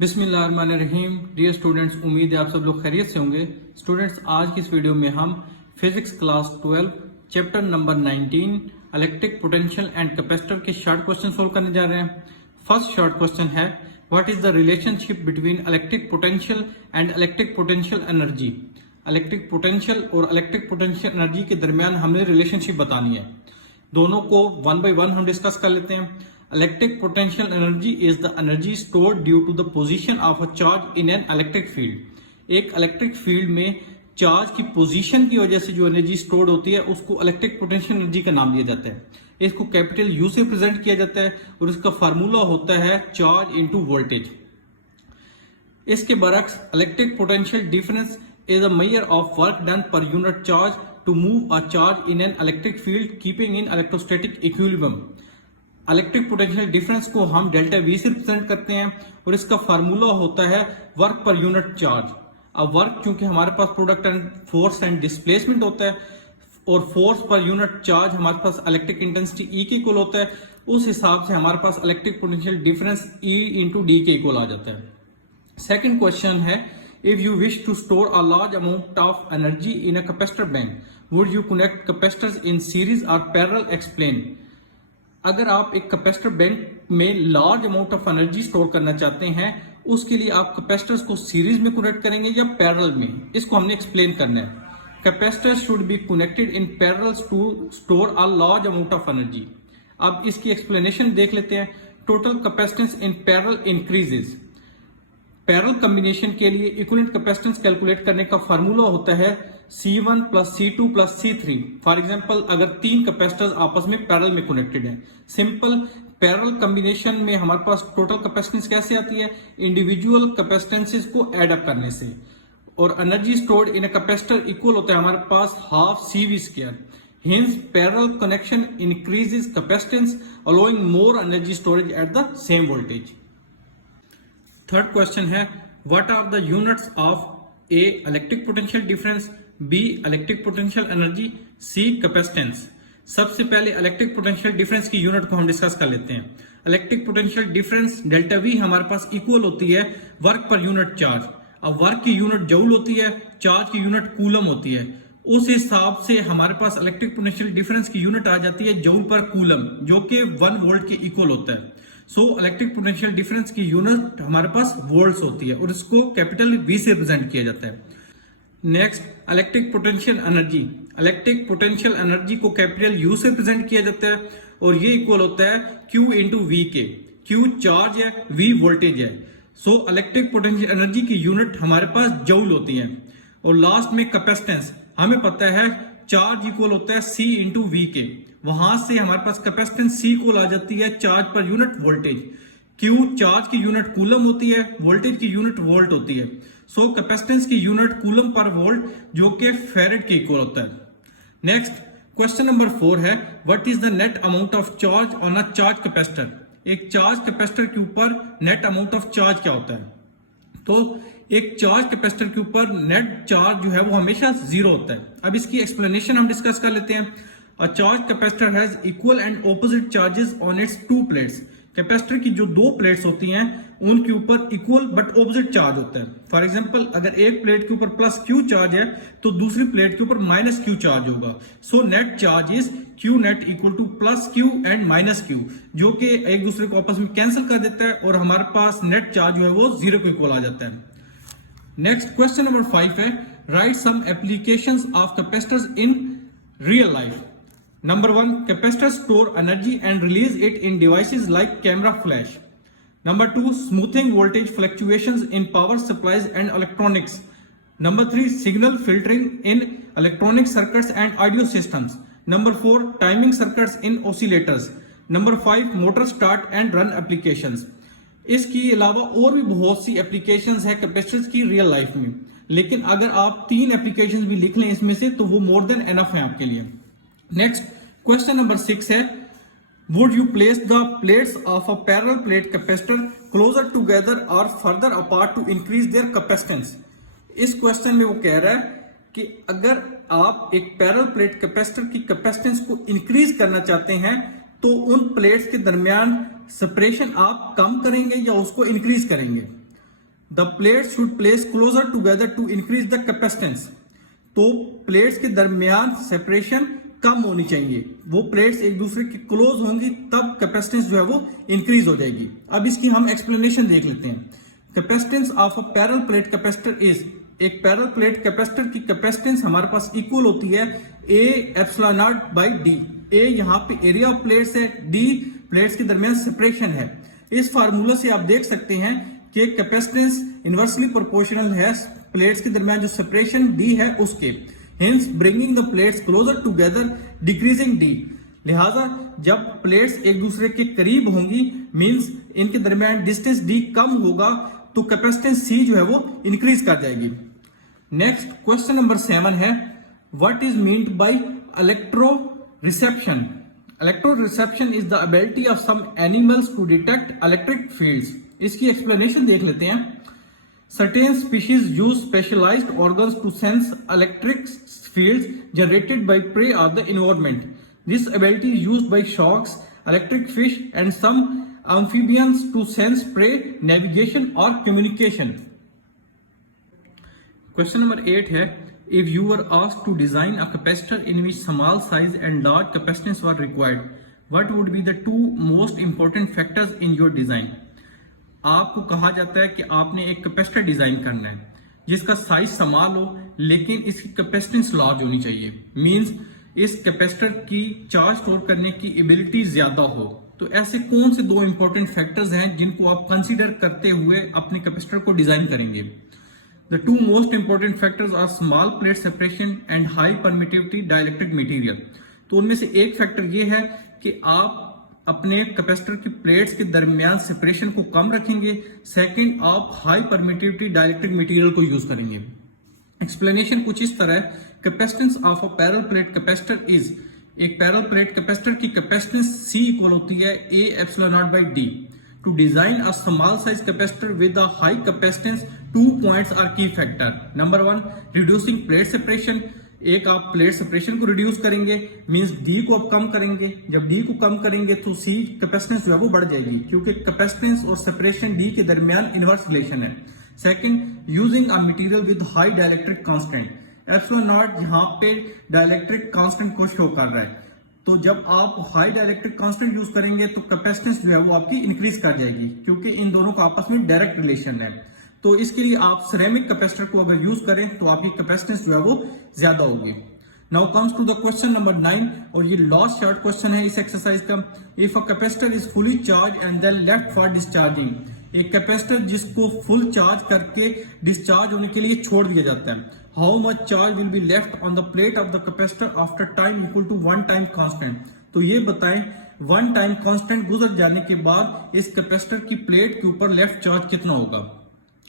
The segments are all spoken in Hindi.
बिस्मिल्लाहिर्रहमानिर्रहीम। डियर स्टूडेंट्स, उम्मीद है आप सब लोग खैरियत से होंगे। स्टूडेंट्स, आज की इस वीडियो में हम physics class 12 chapter number 19 electric potential and capacitor के शॉर्ट क्वेश्चन सोल्व करने जा रहे हैं। फर्स्ट शॉर्ट क्वेश्चन है, what is the relationship between electric potential and electric potential energy. Electric potential और इलेक्ट्रिक पोटेंशियल एनर्जी के दरमियान हमने रिलेशनशिप बतानी है। दोनों को वन बाय वन हम डिस्कस कर लेते हैं। Electric potential energy is the energy stored due to the position of a charge in an electric field. एक इलेक्ट्रिक फील्ड में चार्ज की पोजीशन की वजह से जो एनर्जी स्टोर्ड होती है उसको इलेक्ट्रिक पोटेंशियल एनर्जी का नाम दिया जाता है। इसको कैपिटल यू से प्रेजेंट किया जाता है और इसका फार्मूला होता है चार्ज इनटू वोल्टेज। इसके बरक्स electric potential difference is a measure of work done per unit charge to move a charge in an electric field keeping in electrostatic equilibrium। Electric potential difference को हम डेल्टा वी से रिप्रेजेंट करते हैं और इसका फार्मूला होता है वर्क पर यूनिट चार्ज। अब वर्क चूंकि हमारे पास product and force and displacement होता है और फोर्स पर यूनिट चार्ज हमारे पास इलेक्ट्रिक इंटेंसिटी ई के इक्वल होता है, उस हिसाब से हमारे पास electric potential difference E into D के इक्वल आ जाता है। सेकेंड क्वेश्चन है, if you wish to store a large amount of energy in a capacitor bank, would you connect capacitors in series or parallel? Explain। अगर आप एक कैपेसिटर बैंक में large amount of energy store करना चाहते हैं, उसके लिए आप कैपेसिटर्स को सीरीज में कनेक्ट करेंगे या पैरेलल में, इसको हमने एक्सप्लेन करना है। Capacitors should be connected in parallel to store a large amount of energy. अब इसकी एक्सप्लेनेशन देख लेते हैं। Total capacitance in parallel increases. Parallel combination के लिए इक्विवेलेंट कैपेसिटेंस कैलकुलेट करने का फार्मूला होता है C1 plus C2 plus C3। For example, अगर तीन कैपेसिटर्स आपस में पैरेलल में कनेक्टेड हैं, सिंपल पैरेलल कॉम्बिनेशन में हमारे पास टोटल कैपेसिटेंस कैसे आती है, इंडिविजुअल कैपेसिटेंसेस को ऐड अप करने से। और energy stored in a capacitor equal होता है हमारे पास half CV square. Hence, parallel connection increases capacitance, allowing more energy storage at the same voltage। Third question है, what are the units of A electric potential difference, B electric potential energy, C capacitance. सबसे पहले इलेक्ट्रिक पोटेंशियल डिफरेंस की यूनिट को हम डिस्कस कर लेते हैं। Electric potential difference delta V हमारे पास इक्वल होती है वर्क पर यूनिट चार्ज। अब वर्क की यूनिट जूल होती है, चार्ज की यूनिट कूलम होती है। उस हिसाब से हमारे पास इलेक्ट्रिक पोटेंशियल डिफरेंस की यूनिट आ जाती है जूल पर कूलम, जो कि 1 वोल्ट के इक्वल होता है। सो इलेक्ट्रिक पोटेंशियल डिफरेंस की यूनिट हमारे पास वोल्ट्स होती है और इसको कैपिटल वी से रिप्रेजेंट किया जाता है। Next, electric potential energy. Electric potential energy को कैपिटल यू से रिप्रेजेंट किया जाता है और ये इक्वल होता है Q इंटू वी के। Q चार्ज है, V वोल्टेज है। सो इलेक्ट्रिक पोटेंशियल एनर्जी की यूनिट हमारे पास जूल होती है। और लास्ट में कैपेसिटेंस, हमें पता है चार्ज इक्वल होता है C इंटू वी के। वहां से हमारे पास कैपेसिटेंस C को आ जाती है charge per unit voltage. Q charge की यूनिट कूलम होती है, वोल्टेज की यूनिट वोल्ट होती है। सो कैपेसिटेंस की यूनिट कूलम पर वोल्ट, जो कि फैरेड के इक्वल होता है। नेक्स्ट क्वेश्चन नंबर 4 है, what is the net amount of charge on a charge capacitor. एक चार्ज कैपेसिटर के ऊपर नेट अमाउंट ऑफ चार्ज क्या होता है। तो एक चार्ज कैपेसिटर के ऊपर नेट चार्ज जो है वो हमेशा 0 होता है। अब इसकी एक्सप्लेनेशन हम डिस्कस कर लेते हैं। A charge capacitor has equal and opposite charges on its two plates। Capacitor की जो दो प्लेट्स होती हैं उनके ऊपर इक्वल बट ऑपोजिट चार्ज होता है। फॉर एग्जांपल, अगर एक प्लेट के ऊपर प्लस Q चार्ज है तो दूसरी प्लेट के ऊपर माइनस Q चार्ज होगा। So net charge is Q net equal two plus Q and minus Q, जो कि एक दूसरे को आपस में कैंसिल कर देता है और हमारे पास नेट चार्ज जो है वो 0 के इक्वल आ जाता है। नेक्स्ट क्वेश्चन नंबर 5 है, write some applications of capacitors in real life. Number 1, capacitors store energy and release it in devices like camera flash। Number 2, smoothing voltage fluctuations in power supplies and electronics। Number 3, signal filtering in electronic circuits and audio systems। Number 4, timing circuits in oscillators। Number 5, motor start and run applications। इसके अलावा और भी बहुत सी एप्लीकेशंस है कैपेसिटर्स की रियल लाइफ में, लेकिन अगर आप 3 एप्लीकेशंस भी लिख लें इसमें से तो वो मोर देन एनफ है आपके लिए। नेक्स्ट क्वेश्चन नंबर 6 है, would you place the plates of a parallel plate capacitor closer together और further apart to increase their capacitance. इस क्वेश्चन में वो कह रहा है कि अगर आप एक पैरेलल प्लेट कैपेसिटर की कैपेसिटेंस को इंक्रीज करना चाहते हैं तो उन प्लेट्स के दरमियान सेपरेशन आप कम करेंगे या उसको इंक्रीज करेंगे। The plates should place closer together to increase the capacitance. तो प्लेट्स के दरमियान सेपरेशन कम होनी चाहिए, वो प्लेट्स एक दूसरे के क्लोज होंगी तब कैपेसिटेंस जो है वो इंक्रीज हो जाएगी। अब इसकी हम एक्सप्लेनेशन देख लेते हैं। Capacitance of a parallel plate capacitor is, एक पैरेलल प्लेट कैपेसिटर की कैपेसिटेंस हमारे पास इक्वल होती है A epsilon naught by D। A यहाँ पे एरिया ऑफ प्लेट्स है, D प्लेट्स के दरमियान सेपरेशन है। इस फार्मूला से आप देख सकते हैं कि कैपेसिटेंस इनवर्सली प्रोपोर्शनल है प्लेट्स के दरमियान जो सेपरेशन D है उसके। Hence bringing the plates closer together decreasing D। लिहाजा जब प्लेट्स एक दूसरे के करीब होंगी मींस इनके दरमियान डिस्टेंस D कम होगा तो कैपेसिटेंस C जो है वो इंक्रीज कर जाएगी। नेक्स्ट क्वेश्चन नंबर 7 है, what is meant by electroreception. Electroreception is the ability of some animals to detect electric fields. इसकी एक्सप्लेनेशन देख लेते हैं। Certain species use specialized organs to sense electric fields generated by prey of the environment. This ability is used by sharks, electric fish, and some amphibians to sense prey, navigation, or communication. Question number 8 है, if you were asked to design a capacitor in which small size and large capacitance were required, what would be the two most important factors in your design? आपको कहा जाता है कि आपने एक कैपेसिटर डिजाइन करना है जिसका साइज स्मॉल हो लेकिन इसकी कैपेसिटेंस लार्ज होनी चाहिए। मींस इस कैपेसिटर की चार्ज स्टोर करने की एबिलिटी ज्यादा हो। तो ऐसे कौन से दो इंपॉर्टेंट फैक्टर्स हैं जिनको आप कंसीडर करते हुए अपने कैपेसिटर को डिजाइन करेंगे? The two most important factors are small plate separation and high permittivity dielectric material. तो उनमें से एक फैक्टर ये है कि आप अपने कैपेसिटर की प्लेट्स के दरमियान सेपरेशन को कम रखेंगे। सेकंड, आप हाई परमिटिविटी डाइलेक्ट्रिक मटेरियल को यूज करेंगे। एक्सप्लेनेशन कुछ इस तरह है, capacitance of a parallel plate capacitor is, एक पैरेलल प्लेट कैपेसिटर की कैपेसिटेंस C इक्वल होती है A epsilon naught by D। To design a small size capacitor with a high capacitance, 2 points are key factor. Number 1, reducing plate separation. एक आप प्लेट सेपरेशन को रिड्यूस करेंगे मींस D को आप कम करेंगे। जब D को कम करेंगे तो C कैपेसिटेंस जो है वो बढ़ जाएगी क्योंकि कैपेसिटेंस और सेपरेशन D के दरमियान इनवर्स रिलेशन है। Second, using a material with high dielectric constant. Epsilon not यहाँ पे डाइलेक्ट्रिक कांस्टेंट को शो कर रहा है, तो जब आप हाई डाइलेक्ट्रिक कांस्टेंट यूज करेंगे तो कैपेसिटेंस जो है वो आपकी इंक्रीज कर जाएगी क्योंकि इन दोनों का आपस में डायरेक्ट रिलेशन है। तो इसके लिए आप सिरेमिक कैपेसिटर को अगर यूज करें तो आपकी कैपेसिटेंस जो है वो ज्यादा होगी। Now comes to the question number 9 और ये लास्ट शॉर्ट क्वेश्चन है इस एक्सरसाइज का। If a capacitor is fully charge and then left for discharging, एक कैपेसिटर जिसको फुल चार्ज करके डिस्चार्ज होने के लिए छोड़ दिया जाता है, how much charge will be left on the plate of the capacitor after time equal to 1 time constant. तो ये बताएं 1 टाइम कांस्टेंट गुजर जाने के बाद इस कैपेसिटर की प्लेट के ऊपर लेफ्ट चार्ज कितना होगा।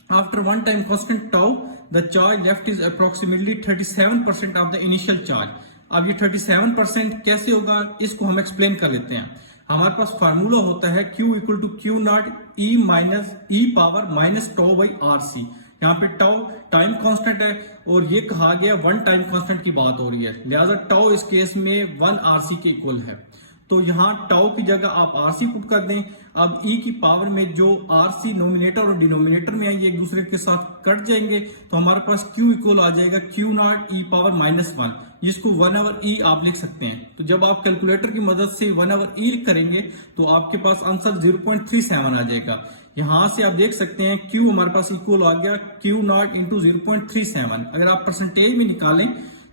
After 1 time constant tau, the charge left is approximately 37% of the initial charge. अब ये 37% कैसे होगा इसको हम एक्सप्लेन कर लेते हैं। हमारे पास फार्मूला होता है Q equal to Q naught E power minus tau by RC। यहाँ पे टाउ टाइम कांस्टेंट है और ये कहा गया 1 टाइम कांस्टेंट की बात हो रही है, लिहाजा टाउ इस केस में 1 RC के इक्वल है। तो यहाँ टाउ की जगह आप RC पुट कर दें। अब E की पावर में जो RC नोमिनेटर और डिनोमिनेटर में है ये एक दूसरे के साथ कट जाएंगे तो हमारे पास Q इक्वल आ जाएगा Q naught E power minus 1, जिसको 1/E आप लिख सकते हैं। तो जब आप कैलकुलेटर की मदद से 1/E करेंगे तो आपके पास आंसर 0.37 आ जाएगा। यहां से आप देख सकते हैं Q हमारे पास इक्वल आ गया Q नॉट इंटू 0.37। अगर आप परसेंटेज में निकालें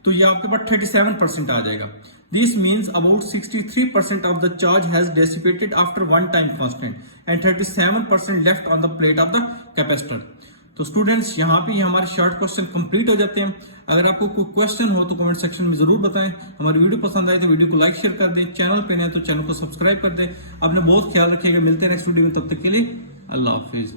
तो ये आपके पास 37% आ जाएगा। This means about 63% of the charge has dissipated after 1 time constant and 37% left on the plate of the capacitor. तो स्टूडेंट्स यहाँ पे हमारे शॉर्ट क्वेश्चन कंप्लीट हो जाते हैं। अगर आपको कोई क्वेश्चन हो तो कमेंट सेक्शन में जरूर बताएं। हमारी वीडियो पसंद आए तो वीडियो को लाइक शेयर कर दें, चैनल पे नए तो चैनल को सब्सक्राइब कर दें। अपना बहुत ख्याल रखिएगा, मिलते हैं नेक्स्ट वीडियो में, तब तक के लिए अल्लाह हाफिज।